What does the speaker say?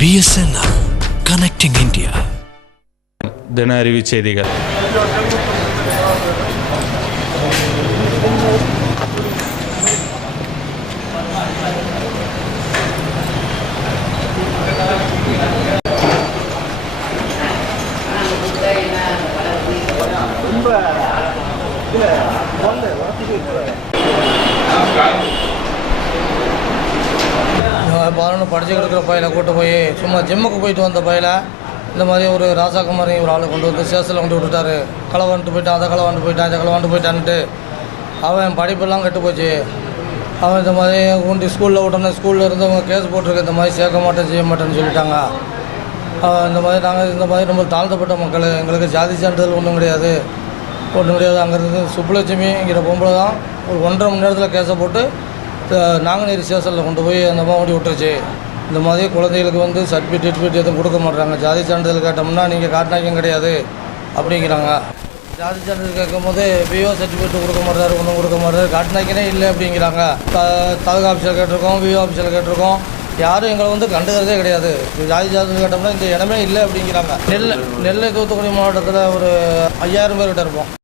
BSNL Connecting India. தின அறிவு செய்திகள். பாருன்னு படிச்சுக்கிட்டு இருக்கிற பையனை கூட்டு போய் சும்மா ஜிம்முக்கு போயிட்டு வந்த பையனை இந்த மாதிரி ஒரு ராசாக்குமாரி ஒரு ஆளை கொண்டு வந்து ஸ்டேஷனில் கொண்டு விட்டுட்டாரு. களை வந்துட்டு போயிட்டான், அதை களை வந்துட்டு போயிட்டான், இந்த களை வந்துட்டு போயிட்டான்ட்டு அவன் படிப்பெல்லாம் கெட்டு போச்சு. அவன் இந்த மாதிரி கொண்டு ஸ்கூலில் விட்டோம்னா ஸ்கூலில் இருந்தவங்க கேஸ் போட்டிருக்கு, இந்த மாதிரி சேர்க்க மாட்டேன் செய்ய மாட்டேன்னு சொல்லிட்டாங்க. இந்த மாதிரி நாங்கள் இந்த மாதிரி ரொம்ப தாழ்த்தப்பட்ட மக்கள், எங்களுக்கு ஜாதி சான்றிதழ் ஒன்றும் கிடையாது. அங்கேருந்து சுப்புலட்சுமிங்கிற பொம்பளை தான் ஒரு 1.5 மணி நேரத்தில் கேஸை போட்டு நாங்குநேரி ஸ்டேஷனில் கொண்டு போய் அந்த மாதிரி விட்டுருச்சு. இந்த மாதிரி குழந்தைகளுக்கு வந்து சர்டிஃபிகேட் எதுவும் கொடுக்க மாட்றாங்க. ஜாதி சான்றிதழ் கேட்டோம்னா நீங்கள் காட்டினாக்கும் கிடையாது அப்படிங்கிறாங்க. ஜாதி சான்றிதழ் கேட்கும்போது பிஓ சர்டிஃபிகேட் கொடுக்க மாட்டாரு, ஒன்றும் கொடுக்க மாட்டாரு, காட்டினாக்கினே இல்லை அப்படிங்கிறாங்க. தாலுகா ஆஃபீஸில் கேட்டிருக்கோம், விஓ ஆஃபீஸில் கேட்டிருக்கோம், யாரும் எங்களை வந்து கண்டுக்கிறதே கிடையாது. ஜாதி சான்றிதழ் கேட்டோம்னா இந்த இடமே இல்லை அப்படிங்கிறாங்க. நெல்லை தூத்துக்குடி மாவட்டத்தில் ஒரு 5000 பேர்கிட்ட இருப்போம்.